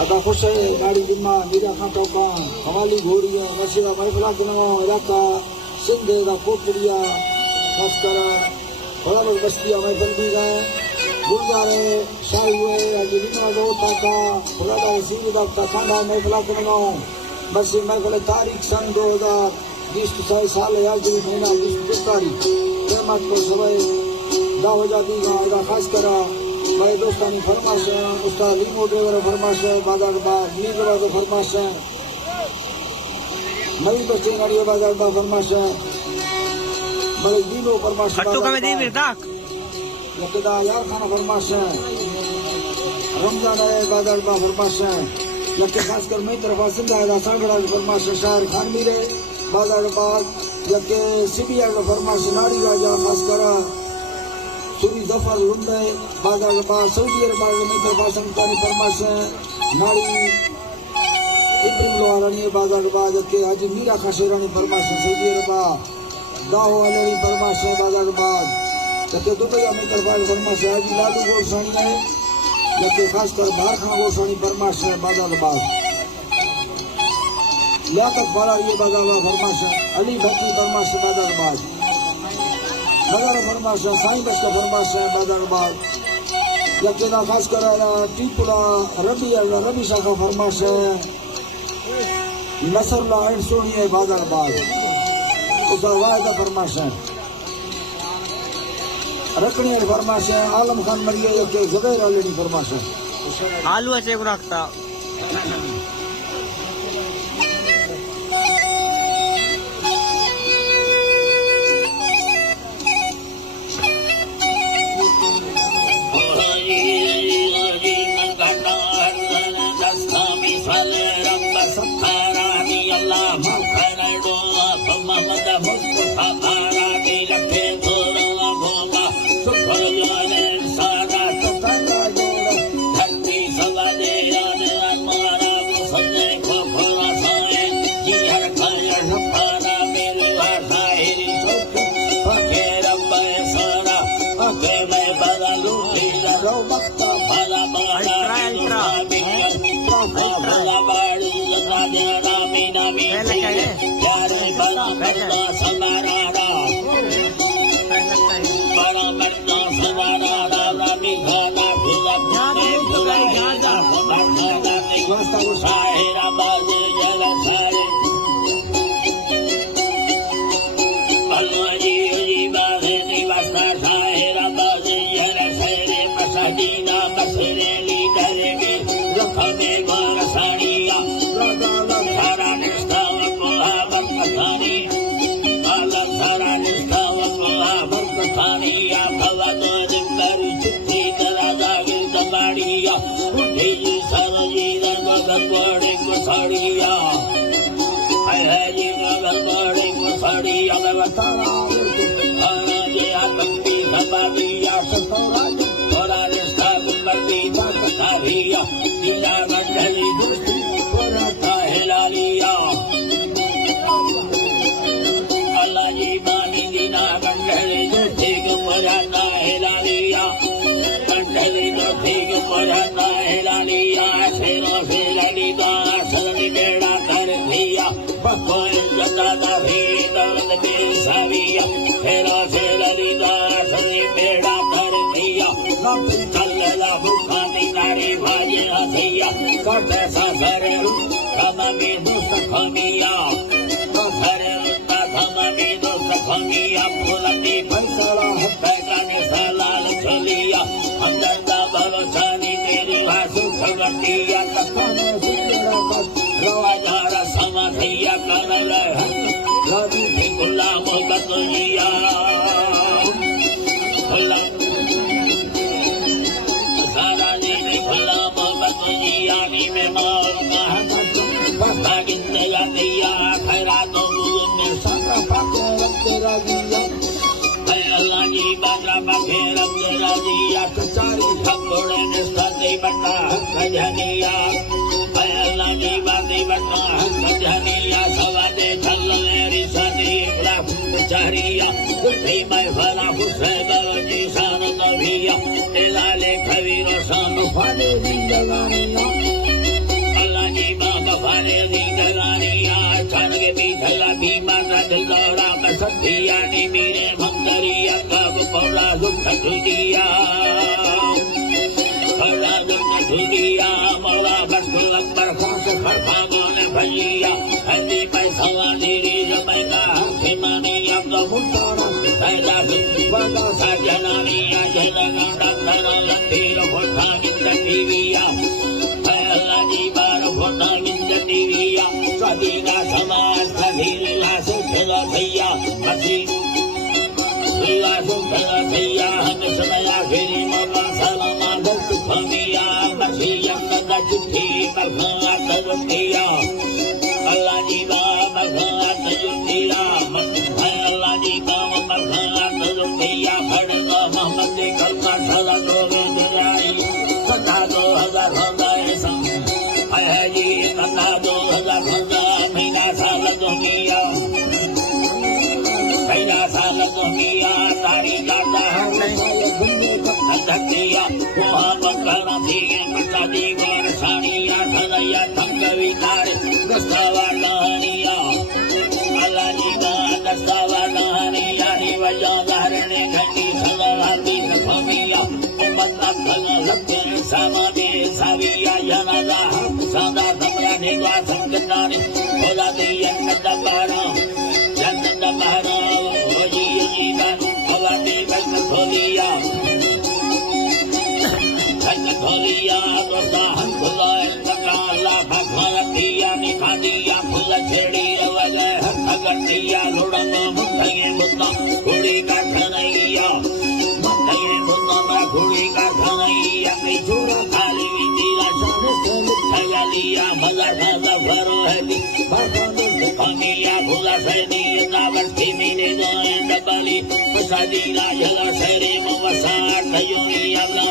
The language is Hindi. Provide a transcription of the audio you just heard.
आता खुश है गाड़ी जिम्मा मीरा खां टोका हवाली घोड़िया मशीरा महफला किनवा इलाका सिंध दा कोटड़िया मस्कर बराबर बस्तिया महफल भी गए गुरुद्वारे शाही हुए आज लिमना जो ताका बराबर वसीम दा खाना महफला किनवा मसी महफल तारीख सन 2020 साल आज महीना 20 तारीख रहमत को सवाई दावजा दी गा खास करा मेरे दोस्तानी फरमाश है उसका लीमो ड्राइवर फरमाश है बाजार बाग नील बाग फरमाश है नवी बस्ती गाड़ी बाजार बाग फरमाश है मेरे दीनो फरमाश खट्टू का में दी बिरदाक यकदा यार खाना फरमाश है रमजान है बाजार बाग फरमाश है यके खासकर मैं तरफ सिंधा है सागड़ा फरमाश है शायर खान मीरे बाजार बाग यके सिबिया का फरमाश नारी राजा खासकर सूरी जफर लुंडे बाजार बाग सऊदी अरब में तरफ संतानी फरमाश नाड़ी इब्राहिम लोहारानी बाजार बाग के हाजी मीरा खाशेरानी फरमाश सऊदी अरब दाहो वाले फरमाश बाजार बाग के दुबई में तरफ फरमाश हाजी लालू गोसाई है जबकि खासकर बाहर खान गोसाई फरमाश बाजार बाग लियाकत बारा ये बाजार बाग फरमाश अली भट्टी फरमाश बाजार बाग नगर फरमाश साईं बस का फरमाश है बाजार बाग यकीना खास कर टीपुला रबी शाह का फरमाश है नसरला एंड सोनी है बाजार बाग उसका वायदा फरमाश है रखनी फरमाश है आलम खान मरिया यके जुबैर अली फरमाश है आलू अच्छे को रखता दुनिया दुनिया मौला बरकुल अकबर खास खरखागोने भैया हल्दी पैसा दीरी जमैका हिमानी अब मुतारा पैदा बंदा साजनानी आजना डंडा लंबीर फोटा मिंद टीविया अल्लाह जी बार फोटा मिंद टीविया सदीना समाज कबीला सुखला भैया मसी लीला सुखला भैया हम समया फिरी मौला सलामा भक्त भमिया मसीह नंदा चिट्ठी मरखा तरुतिया अल्लाह जी बा मरखा तरुतिया अल्लाह जी बा मरखा तरुतिया फड़गा मोहम्मद कलमा सला दो दुलाई पता 2000 हजाए संग है जी पता 2000 हजार महीना साल दुनिया महीना साल दुनिया तारी जाता है धरतिया वहाँ बकरा थी बच्चा दीवार सानिया धनैया थंगवी तारे दस्तावा लहरिया अल्लाह जी का दस्तावा लहरिया ही वजह धारने घटी सलाहती सफमिया बंदा खल लगे समाधि साविया जनाजा सदा कमरा निवा संगताने बोला दे जन्नत बारा वजी यकीन बोला दे जन्नत खोलिया धोलिया दोस्ता हम खुला अल्लाह भगवतिया निखादिया फुल छेड़ी वजह भगतिया लुड़ंग मुठगे मुद्दा घोड़ी का खनैया मुठगे मुद्दा ना घोड़ी का खनैया कई जोड़ा खाली दिला मिठाया लिया भला ढाला भरो है कमिया भूला सैनी नावस्ती मीने दोए डबली सदीला जला शरी मवसा कयोनी अल्लाह